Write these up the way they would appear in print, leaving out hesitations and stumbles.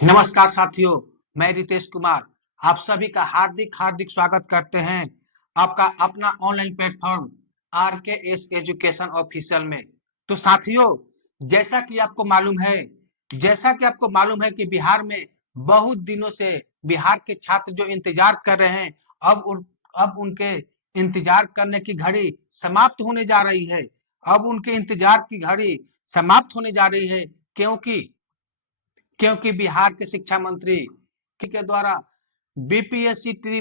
नमस्कार साथियों, मैं रितेश कुमार आप सभी का हार्दिक हार्दिक स्वागत करते हैं आपका अपना online platform RKS education official में। तो साथियों, जैसा कि आपको मालूम है कि बिहार में बहुत दिनों से बिहार के छात्र जो इंतजार कर रहे हैं, अब उनके इंतजार करने की घड़ी समाप्त होने जा रही है। अब उनके इंतजार की घड़ी समाप्त होने जा रही है, क्योंकि बिहार के शिक्षा मंत्री के द्वारा बीपीएससी ट्री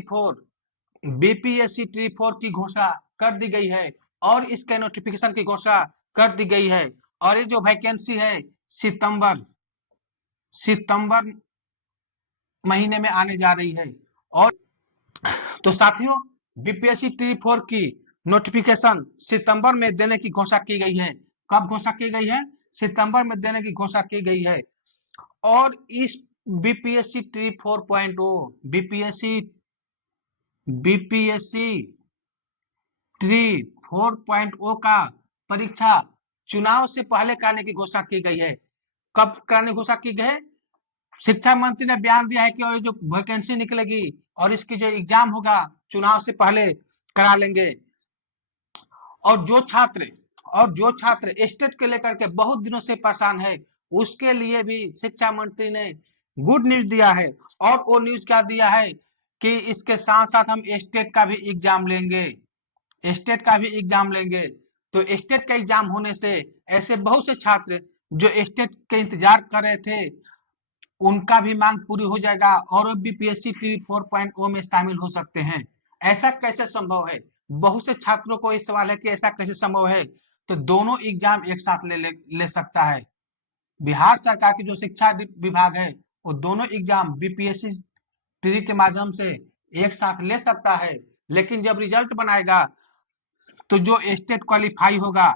फोर की घोषणा कर दी गई है और इसके नोटिफिकेशन की घोषणा कर दी गई है। और ये जो वैकेंसी है सितंबर सितंबर महीने में आने जा रही है। और तो साथियों, बीपीएससी ट्री फोर की नोटिफिकेशन सितंबर में देने की घोषणा की गई है। कब घोषणा की गई है? सितंबर में देने की घोषणा की गई है। और इस BPSC tree 4.0 BPSC BPSC tree 4.0 का परीक्षा चुनाव से पहले कराने की घोषणा की गई है। कब कराने की घोषणा की गई है? शिक्षा मंत्री ने बयान दिया है कि और जो वैकेंसी निकलेगी और इसकी जो एग्जाम होगा चुनाव से पहले करा लेंगे। और जो छात्र स्टेट के लेकर के बहुत दिनों से परेशान है, उसके लिए भी शिक्षा मंत्री ने गुड न्यूज दिया है। और वो न्यूज क्या दिया है कि इसके साथ साथ हम स्टेट का भी एग्जाम लेंगे। तो स्टेट का एग्जाम होने से ऐसे बहुत से छात्र जो स्टेट के इंतजार कर रहे थे, उनका भी मांग पूरी हो जाएगा और बीपीएससी टी 4.0 में शामिल हो सकते हैं। ऐसा कैसे संभव है? बहुत से छात्रों को ये सवाल है कि ऐसा कैसे संभव है? तो दोनों एग्जाम एक साथ ले सकता है। बिहार सरकार की जो शिक्षा विभाग है, वो दोनों एग्जाम बीपीएससी ट्री के माध्यम से एक साथ ले सकता है। लेकिन जब रिजल्ट बनाएगा तो जो स्टेट क्वालिफाई होगा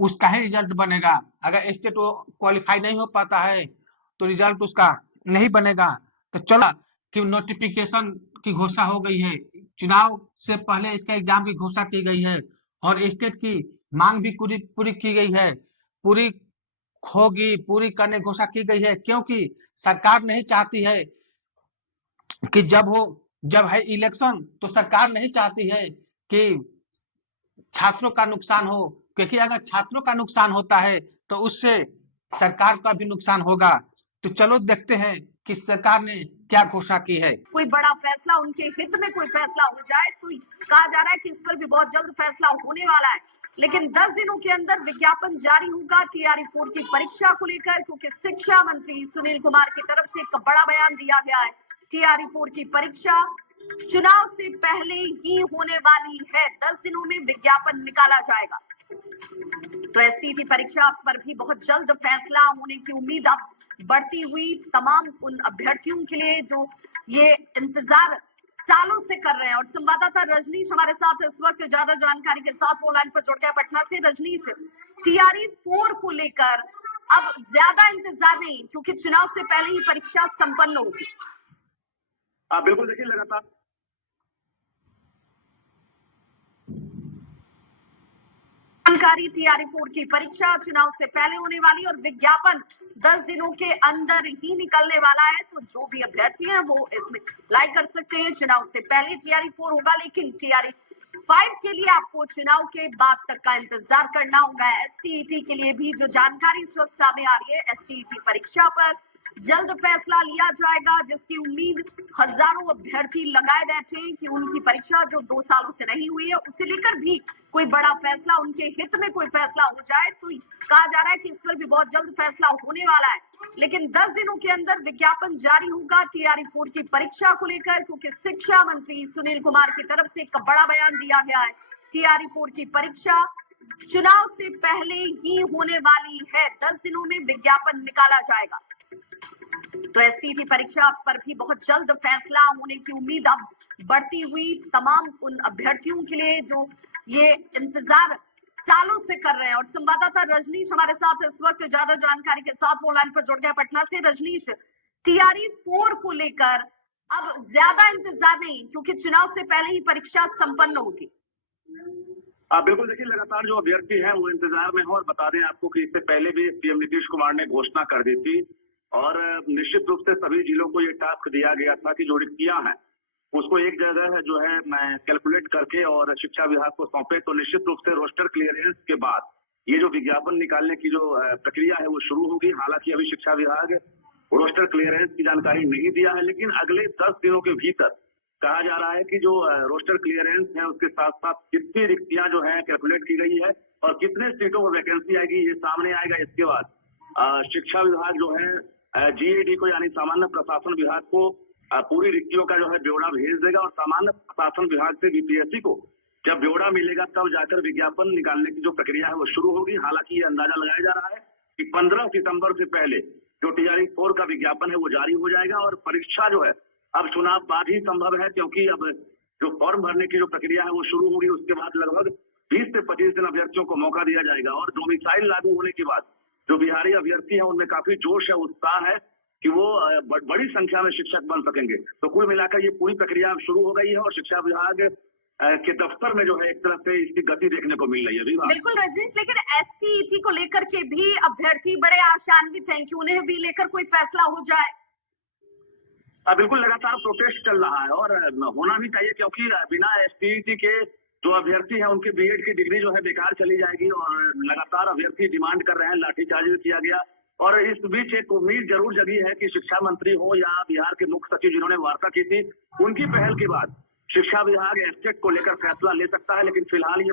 उसका ही रिजल्ट बनेगा। अगर स्टेट क्वालिफाई नहीं हो पाता है तो रिजल्ट उसका नहीं बनेगा। तो चलो कि नोटिफिकेशन की घोषणा हो गई है, चुनाव से पहले इसका एग्जाम की घोषणा की गई है और स्टेट की मांग भी पूरी पूरी की गई है, पूरी पूरी करने की घोषणा की गई है। क्योंकि सरकार नहीं चाहती है कि जब है इलेक्शन, तो सरकार नहीं चाहती है कि छात्रों का नुकसान हो, क्योंकि अगर छात्रों का नुकसान होता है तो उससे सरकार का भी नुकसान होगा। तो चलो देखते हैं कि सरकार ने क्या घोषणा की है। कोई बड़ा फैसला उनके हित में कोई फैसला हो जाए तो कहा जा रहा है कि इस पर भी बहुत जल्द फैसला होने वाला है। लेकिन 10 दिनों के अंदर विज्ञापन जारी होगा TRE 4 की परीक्षा को लेकर, क्योंकि शिक्षा मंत्री सुनील कुमार की तरफ से एक बड़ा बयान दिया गया है। TRE 4 की परीक्षा चुनाव से पहले ही होने वाली है, 10 दिनों में विज्ञापन निकाला जाएगा। तो STT परीक्षा पर भी बहुत जल्द फैसला होने की उम्मीद अब बढ़ती हुई तमाम उन अभ्यर्थियों के लिए जो ये इंतजार सालों से कर रहे हैं। और संवाददाता रजनीश हमारे साथ इस वक्त ज्यादा जानकारी के साथ ऑनलाइन पर जुड़ गया पटना से। रजनीश, TRE 4 को लेकर अब ज्यादा इंतजार नहीं, क्योंकि चुनाव से पहले ही परीक्षा संपन्न होगी। बिल्कुल, देखिए लगातार जानकारी TRE 4 की परीक्षा चुनाव से पहले होने वाली और विज्ञापन 10 दिनों के अंदर ही निकलने वाला है। तो जो भी अभ्यर्थी हैं वो इसमें अप्लाई कर सकते हैं। चुनाव से पहले TRE 4 होगा, लेकिन TRE 5 के लिए आपको चुनाव के बाद तक का इंतजार करना होगा। STET के लिए भी जो जानकारी इस वक्त सामने आ रही है, STET परीक्षा पर जल्द फैसला लिया जाएगा, जिसकी उम्मीद हजारों अभ्यर्थी लगाए बैठे हैं कि उनकी परीक्षा जो 2 सालों से नहीं हुई है, उसे लेकर भी कोई बड़ा फैसला उनके हित में कोई फैसला हो जाए। तो कहा जा रहा है कि इस पर भी बहुत जल्द फैसला होने वाला है। लेकिन 10 दिनों के अंदर विज्ञापन जारी होगा TRE 4 की परीक्षा को लेकर, क्योंकि शिक्षा मंत्री सुनील कुमार की तरफ से एक बड़ा बयान दिया गया है। TRE 4 की परीक्षा चुनाव से पहले ही होने वाली है, 10 दिनों में विज्ञापन निकाला जाएगा। तो STT परीक्षा पर भी बहुत जल्द फैसला होने की उम्मीद अब बढ़ती हुई तमाम उन अभ्यर्थियों के लिए जो ये इंतजार सालों से कर रहे हैं। और संवाददाता रजनीश हमारे साथ इस वक्त ज्यादा जानकारी के साथ ऑनलाइन पर जुड़ गया पटना से। रजनीश, TRE 4 को लेकर अब ज्यादा इंतजार नहीं, क्योंकि चुनाव से पहले ही परीक्षा संपन्न होगी। बिल्कुल, देखिए लगातार जो अभ्यर्थी हैं वो इंतजार में हो। और बता दें आपको कि इससे पहले भी PM नीतीश कुमार ने घोषणा कर दी थी और निश्चित रूप से सभी जिलों को ये टास्क दिया गया था कि जो रिक्तियां हैं उसको एक जगह जो है मैं कैलकुलेट करके और शिक्षा विभाग को सौंपे। तो निश्चित रूप से रोस्टर क्लियरेंस के बाद ये जो विज्ञापन निकालने की जो प्रक्रिया है वो शुरू होगी। हालांकि अभी शिक्षा विभाग रोस्टर क्लियरेंस की जानकारी नहीं दिया है, लेकिन अगले 10 दिनों के भीतर कहा जा रहा है कि जो रोस्टर क्लियरेंस है उसके साथ साथ कितनी रिक्तियां जो है कैलकुलेट की गई है और कितने सीटों पर वैकेंसी आएगी ये सामने आएगा। इसके बाद शिक्षा विभाग जो है जीएडी को यानी सामान्य प्रशासन विभाग को पूरी रिक्तियों का जो है ब्यौरा भेज देगा और सामान्य प्रशासन विभाग से बीपीएससी को जब ब्यौरा मिलेगा तब जाकर विज्ञापन निकालने की जो प्रक्रिया है वो शुरू होगी। हालांकि ये अंदाजा लगाया जा रहा है कि 15 सितंबर से पहले जो टीआरई 4 का विज्ञापन है वो जारी हो जाएगा और परीक्षा जो है अब चुनाव बाद ही संभव है, क्योंकि अब जो फॉर्म भरने की जो प्रक्रिया है वो शुरू होगी। उसके बाद लगभग 20 से 25 दिन अभ्यर्थियों को मौका दिया जाएगा और डोमिसाइल लागू होने के बाद जो बिहारी अभ्यर्थी हैं उनमें काफी जोश है, उत्साह है कि वो बड़ी संख्या में शिक्षक बन सकेंगे। तो कुल मिलाकर ये पूरी प्रक्रिया अब शुरू हो गई है और शिक्षा विभाग के दफ्तर में जो है एक तरह से इसकी गति देखने को मिल रही है। बिल्कुल रजनीश, लेकिन एसटीईटी को लेकर के भी अभ्यर्थी बड़े आशान्वित हैं कि उन्हें भी लेकर कोई फैसला हो जाए। बिल्कुल, लगातार प्रोटेस्ट चल रहा है और होना भी चाहिए, क्योंकि बिना एसटीईटी के जो अभ्यर्थी हैं उनकी बीएड की डिग्री जो है बेकार चली जाएगी और लगातार अभ्यर्थी डिमांड कर रहे हैं। लाठीचार्ज भी किया गया और इस बीच एक उम्मीद जरूर जगी है कि शिक्षा मंत्री हो या बिहार के मुख्य सचिव जिन्होंने वार्ता की थी उनकी पहल के बाद शिक्षा विभाग एस्टेट को लेकर फैसला ले सकता है। लेकिन फिलहाल ये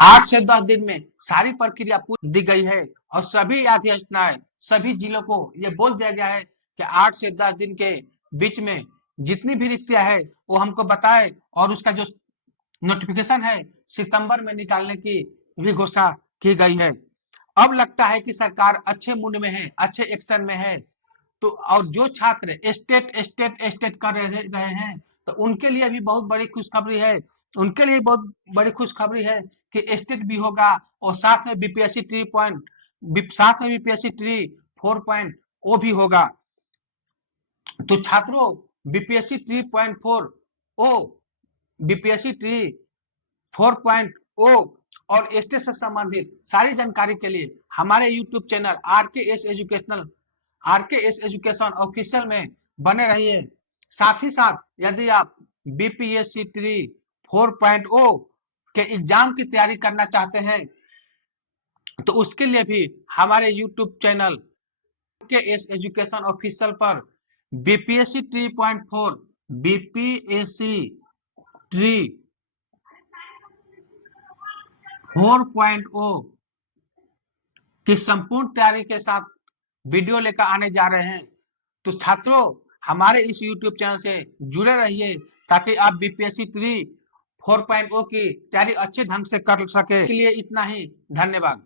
8 से 10 दिन में सारी प्रक्रिया पूरी दी गई है और सभी अधिसूचनाएं सभी जिलों को ये बोल दिया गया है कि 8 से 10 दिन के बीच में जितनी भी रिक्तियां है वो हमको बताए और उसका जो नोटिफिकेशन है सितंबर में निकालने की भी घोषणा की गई है। अब लगता है कि सरकार अच्छे मूड में है, अच्छे एक्शन में है। तो और जो छात्र स्टेट कर रहे हैं तो उनके लिए भी बहुत बड़ी खुशखबरी है। उनके लिए बहुत बड़ी खुशखबरी है कि स्टेट भी होगा और साथ में बीपीएससी 3.4 भी होगा। तो छात्रों बीपीएससी 3.4 बीपीएससी 3.4 और स्टेट से संबंधित सारी जानकारी के लिए हमारे YouTube channel RKS education official में बने रहिए। साथ ही साथ यदि आप बीपीएससी 3.4 के एग्जाम की तैयारी करना चाहते हैं तो उसके लिए भी हमारे YouTube channel RKS education official पर बीपीएससी 3.4 बीपीएससी 3.4 की संपूर्ण तैयारी के साथ वीडियो लेकर आने जा रहे हैं। तो छात्रों हमारे इस YouTube चैनल से जुड़े रहिए ताकि आप बीपीएससी 3.4 की तैयारी अच्छे ढंग से कर सके। के लिए इतना ही, धन्यवाद।